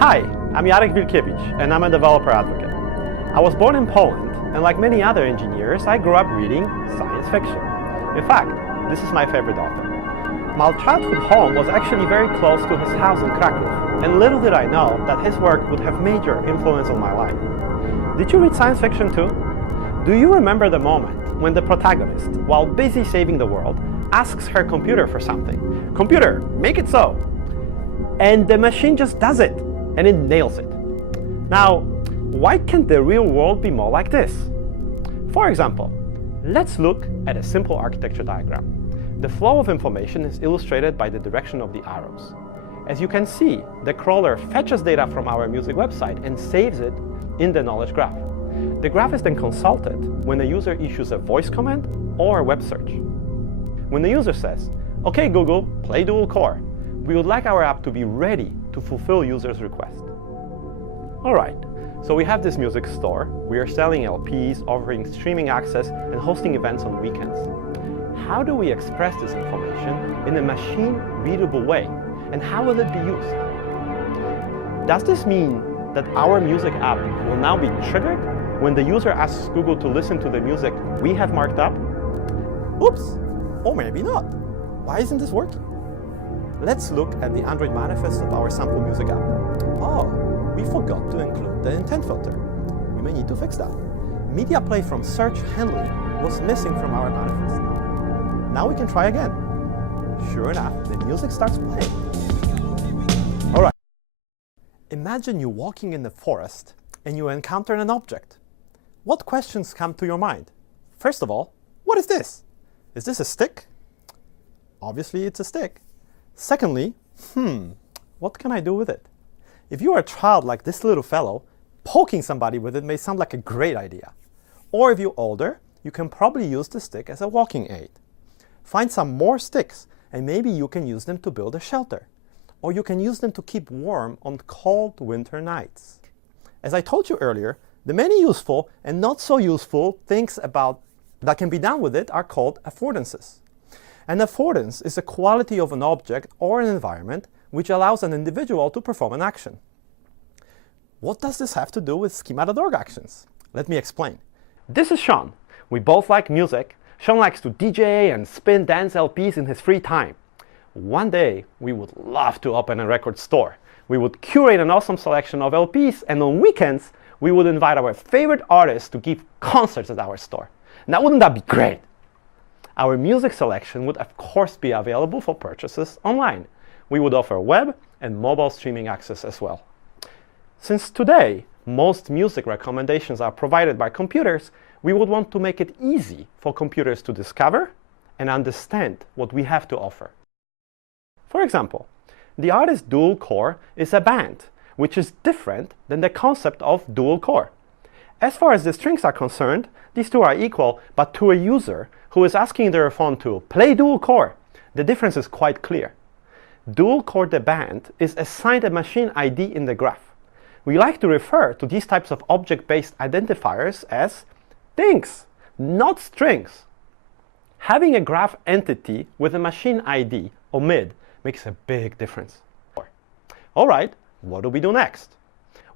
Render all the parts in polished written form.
Hi, I'm Jarek Wilkiewicz, and I'm a developer advocate. I was born in Poland, and like many other engineers, I grew up reading science fiction. In fact, this is my favorite author. My childhood home was actually very close to his house in Krakow, and little did I know that his work would have major influence on my life. Did you read science fiction too? Do you remember the moment when the protagonist, while busy saving the world, asks her computer for something? Computer, make it so! And the machine just does it, and it nails it. Now, why can't the real world be more like this? For example, let's look at a simple architecture diagram. The flow of information is illustrated by the direction of the arrows. As you can see, the crawler fetches data from our music website and saves it in the knowledge graph. The graph is then consulted when the user issues a voice command or a web search. When the user says, "Okay Google, play dual core," we would like our app to be ready to fulfill users' request. Alright, so we have this music store. We are selling LPs, offering streaming access, and hosting events on weekends. How do we express this information in a machine-readable way? And how will it be used? Does this mean that our music app will now be triggered when the user asks Google to listen to the music we have marked up? Oops! Or maybe not. Why isn't this working? Let's look at the Android manifest of our sample music app. Oh, we forgot to include the intent filter. We may need to fix that. Media play from search handling was missing from our manifest. Now we can try again. Sure enough, the music starts playing. All right. Imagine you walking in the forest and you encounter an object. What questions come to your mind? First of all, what is this? Is this a stick? Obviously, it's a stick. Secondly, what can I do with it? If you are a child like this little fellow, poking somebody with it may sound like a great idea. Or if you're older, you can probably use the stick as a walking aid. Find some more sticks, and maybe you can use them to build a shelter. Or you can use them to keep warm on cold winter nights. As I told you earlier, the many useful and not so useful things that can be done with it are called affordances. An affordance is a quality of an object or an environment which allows an individual to perform an action. What does this have to do with schema.org actions? Let me explain. This is Sean. We both like music. Sean likes to DJ and spin dance LPs in his free time. One day, we would love to open a record store. We would curate an awesome selection of LPs, and on weekends, we would invite our favorite artists to give concerts at our store. Now, wouldn't that be great? Our music selection would of course be available for purchases online. We would offer web and mobile streaming access as well. Since today, most music recommendations are provided by computers, we would want to make it easy for computers to discover and understand what we have to offer. For example, the artist dual core is a band, which is different than the concept of dual core. As far as the strings are concerned, these two are equal, but to a user who is asking their phone to play dual core, the difference is quite clear. Dual core the band is assigned a machine ID in the graph. We like to refer to these types of object-based identifiers as things, not strings. Having a graph entity with a machine ID, or MID, makes a big difference. All right, what do we do next?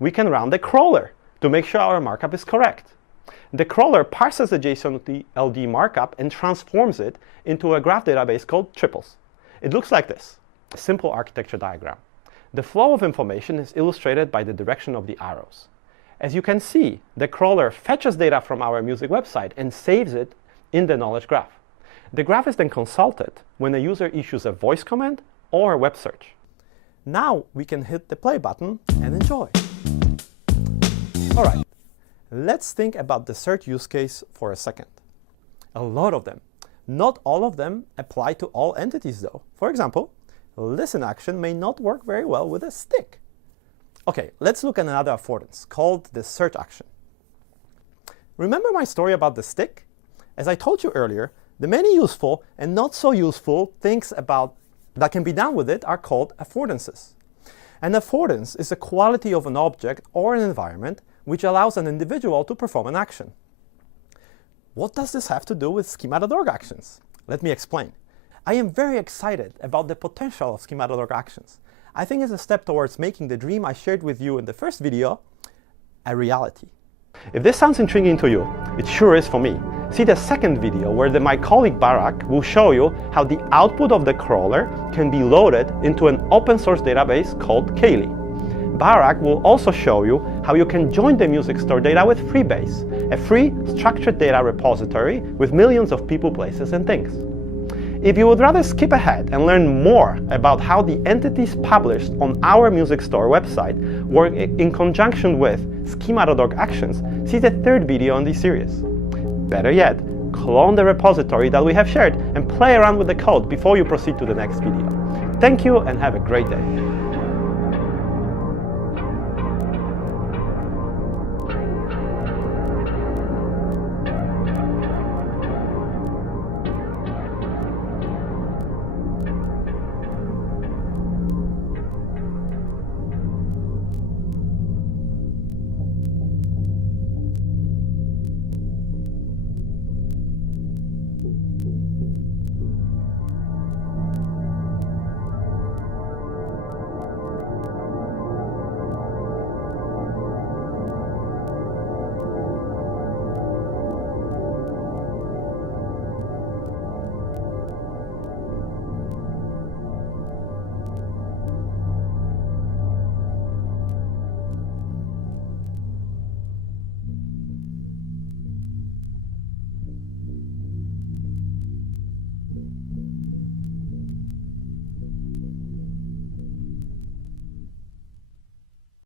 We can run the crawler to make sure our markup is correct. The crawler parses the JSON-LD markup and transforms it into a graph database called triples. It looks like this, a simple architecture diagram. The flow of information is illustrated by the direction of the arrows. As you can see, the crawler fetches data from our music website and saves it in the knowledge graph. The graph is then consulted when the user issues a voice command or a web search. Now we can hit the play button and enjoy. All right. Let's think about the search use case for a second. A lot of them. Not all of them apply to all entities though. For example, listen action may not work very well with a stick. Okay, let's look at another affordance called the search action. Remember my story about the stick? As I told you earlier, the many useful and not so useful things that can be done with it are called affordances. An affordance is a quality of an object or an environment which allows an individual to perform an action. What does this have to do with schema.org actions? Let me explain. I am very excited about the potential of schema.org actions. I think it's a step towards making the dream I shared with you in the first video a reality. If this sounds intriguing to you, it sure is for me. See the second video where my colleague Barak will show you how the output of the crawler can be loaded into an open source database called Kaylee. Barak will also show you how you can join the music store data with Freebase, a free structured data repository with millions of people, places, and things. If you would rather skip ahead and learn more about how the entities published on our music store website work in conjunction with schema.org actions, see the third video in this series. Better yet, clone the repository that we have shared and play around with the code before you proceed to the next video. Thank you and have a great day.